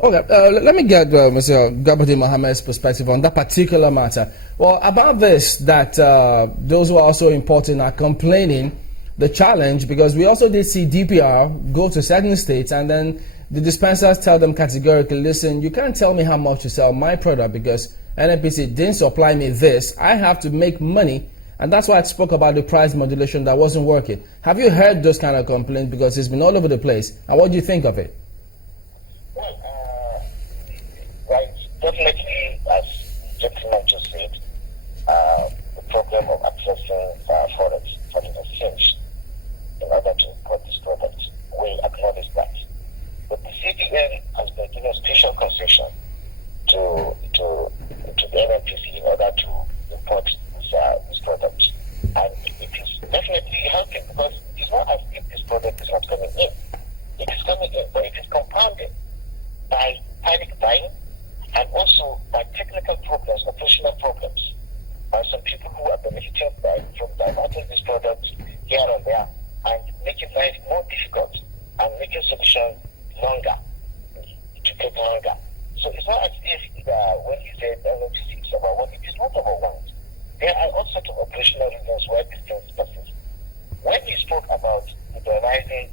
Okay, let me get Mr. Garba-deen Mohammed's perspective on that particular matter. Well, about this, that those who are also importing are complaining the challenge, because we also did see DPR go to certain states and then the dispensers tell them categorically, listen, you can't tell me how much to sell my product because NNPC didn't supply me this. I have to make money, and that's why I spoke about the price modulation that wasn't working. Have you heard those kind of complaints? Because it's been all over the place. And what do you think of it? Well, right, definitely, as gentleman just said, the problem of accessing forex for the exchange in order to import this product, we acknowledge that. But the CBN has been given special concession to the NNPC in order to import this product. And it is definitely helping, because it's not as if this product is not coming in. It is coming in, but it is compounded by panic buying and also by technical problems, operational problems. Some people who are benefiting from diverting this product here and there and making life more difficult and making solutions longer, to take longer. So it's not as if when you say NNPC is number one, it is not number one. There are all sorts of operational reasons why this thing is persistent. When you spoke about liberalizing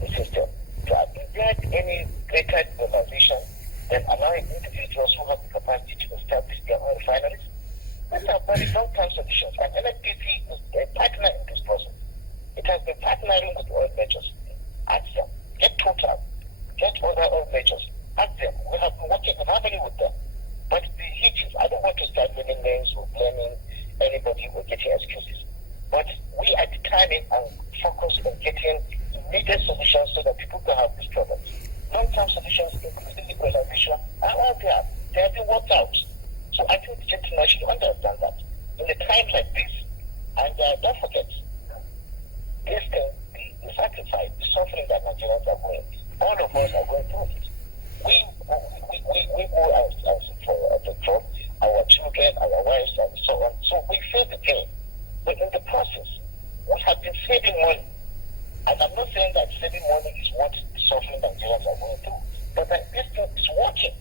the system, is there any greater liberalization than allowing individuals who have the capacity to establish their own refineries? These are very long-term solutions, and NNPC is a partner in this process. It has been partnering with oil majors. Ask them. Get Total. Get other oil majors. Ask them. We have been working heavily with them. But the hitches, I don't want to start naming names or blaming anybody or getting excuses. But we are determined and focused on getting immediate solutions so that people can have this product. Long-term solutions, including liberalization, are all there. They have been worked out. So I think the gentleman should understand that. In a time like this, and don't forget, this thing, the sacrifice, the suffering that Nigerians are going, all of us are going through it. We owe our job, our children, our wives, and so on. So we feel the pain. But in the process, we have been saving money. And I'm not saying that saving money is what the suffering Nigerians are going through, but that this thing is working.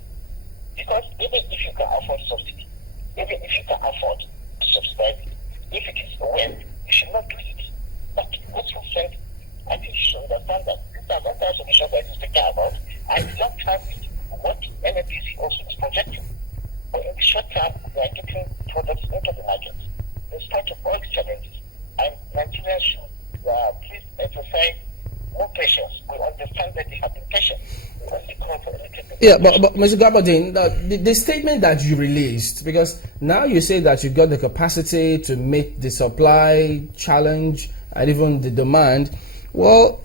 Because even if you can afford subsidy, even if you can afford to subscribe, if it is a waste, you should not do it. But what you said, I think you should understand that these are long-term solutions that you're speaking about, and long-term is what NNPC also is projecting. But in the short term, we are getting products into the market in spite of all the challenges. And Nigerians should please exercise more patience. We understand that they have been patient. We only call for a little bit. Yeah, but Mr. Garba-deen, the statement that you released, because now you say that you got the capacity to meet the supply challenge and even the demand. Well,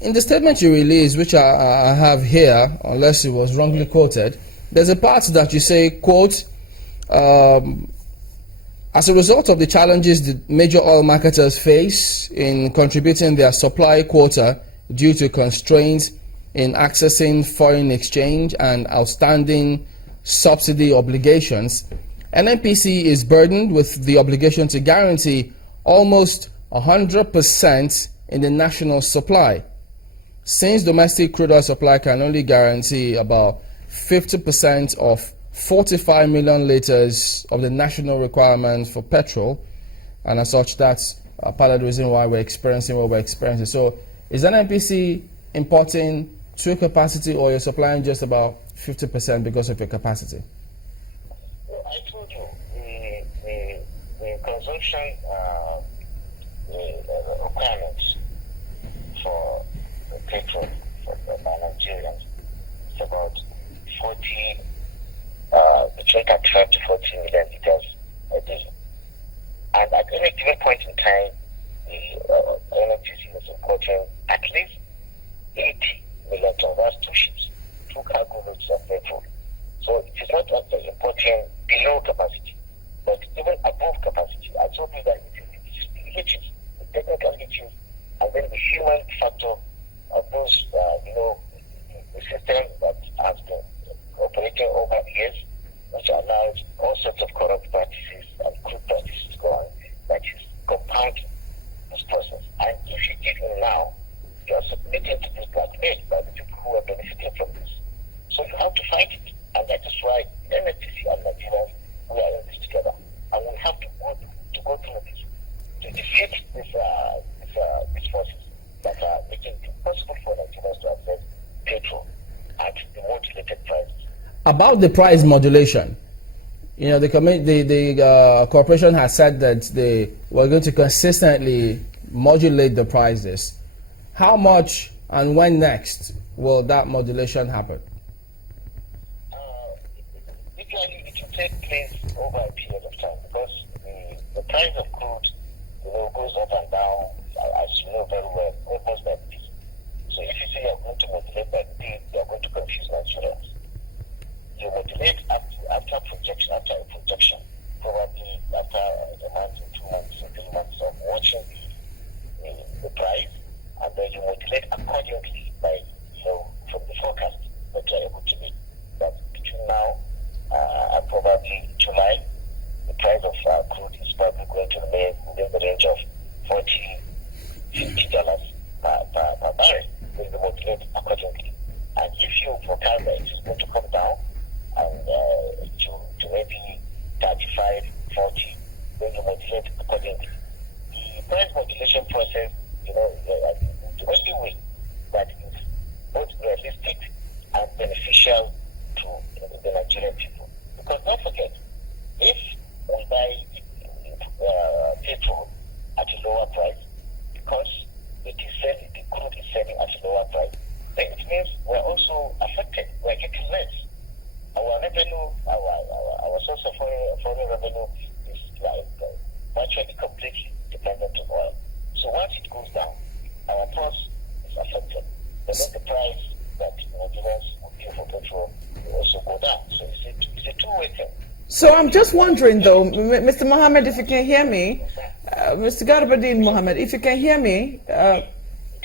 in the statement you released, which I have here, unless it was wrongly quoted, there's a part that you say, quote, as a result of the challenges the major oil marketers face in contributing their supply quota due to constraints in accessing foreign exchange and outstanding subsidy obligations, NNPC is burdened with the obligation to guarantee almost 100% in the national supply. Since domestic crude oil supply can only guarantee about 50% of 45 million liters of the national requirement for petrol, and as such, that's part of the reason why we're experiencing what we're experiencing. So, is NNPC importing to capacity, or you're supplying just about 50% because of your capacity? Well, I told you the consumption requirements for petrol by Nigerians is about 40. Between 35 to 40 million liters a day. And at any given point in time, the NNPC was importing at least 80 million tons. That's two ships, two cargo loads of petrol. So it is not that they're importing below capacity, but even above capacity. I told you that it is the hitches, the technical hitches, and then the human factor of those, the system that has been operating over the years, which allows all sorts of corrupt practices and crude practices go on, that is compounding this process. And if you give in now, you are submitting to this blackmail by the people who are benefiting from have to fight it. And that is why NFTC and Nigerians, we are in this together. And we have to go through this to defeat these forces that are making it impossible for Nigerians to access petrol at the modulated price. About the price modulation, the corporation has said that they were going to consistently modulate the prices. How much and when next will that modulation happen? Usually it will take place over a period of time because the price of crude goes up and down, as you know very well, almost by the day. So if you say you're going to modulate by the day, you're going to confuse Nigerians. You modulate after a projection, probably after a month or 2 months or 3 months of watching the price, and then you modulate accordingly by, from the forecast that you're able to make. But between now and probably July, the price of crude is probably going to remain within the range of $40-50 per barrel. Then you modulate accordingly. And if you forecast that it's going to come down and to maybe 35-40, then you modulate accordingly. The price modulation process, the only way that is both realistic and beneficial to the Nigerian people. Because don't forget, if we buy petrol at a lower price, because the crude is selling at a lower price, then it means we're also affected. We're getting less. Our revenue, our source of foreign revenue is virtually completely dependent on oil. So once it goes down, our cost is affected. But then the price that Nigerians will pay for petrol will also go down. So it's a two-way thing. So I'm just wondering though, Mr. Mohammed, if you can hear me, Mr. Garba-deen Mohammed, if you can hear me. It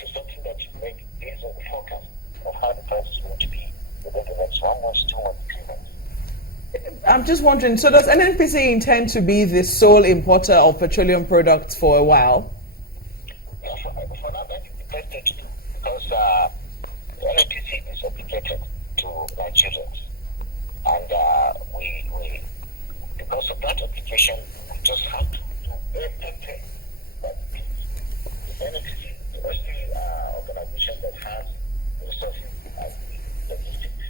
is something that you make based on the forecast of how the price is going to be within the next 1 month, 2 months, 3 months. I'm just wondering, so does NNPC intend to be the sole importer of petroleum products for a while? Yeah, for now, that is the best thing to do because the NNPC is obligated to Nigerians. And we because of that obligation, we just have to do everything that the NNPC, the only organization that has the resources and the logistics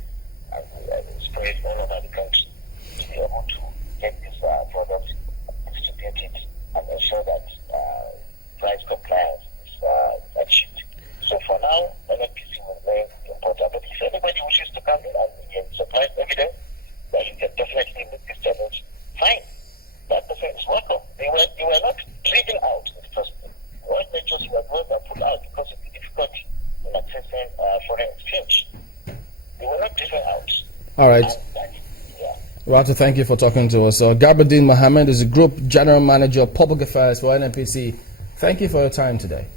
and the spread all over the country to be able to get these products distributed and ensure that price compliance is achieved. So for now, NNPC will remain important. But if anybody wishes to come in and supply evidence that you can definitely meet this challenge, fine. That person is welcome. They were not driven out in the first place. Oil majors were pulled out because of the difficulty in accessing foreign exchange. They were not driven out. All right. Rata, thank you for talking to us. Garba-deen Mohammed is the Group General Manager of Public Affairs for NNPC. Thank you for your time today.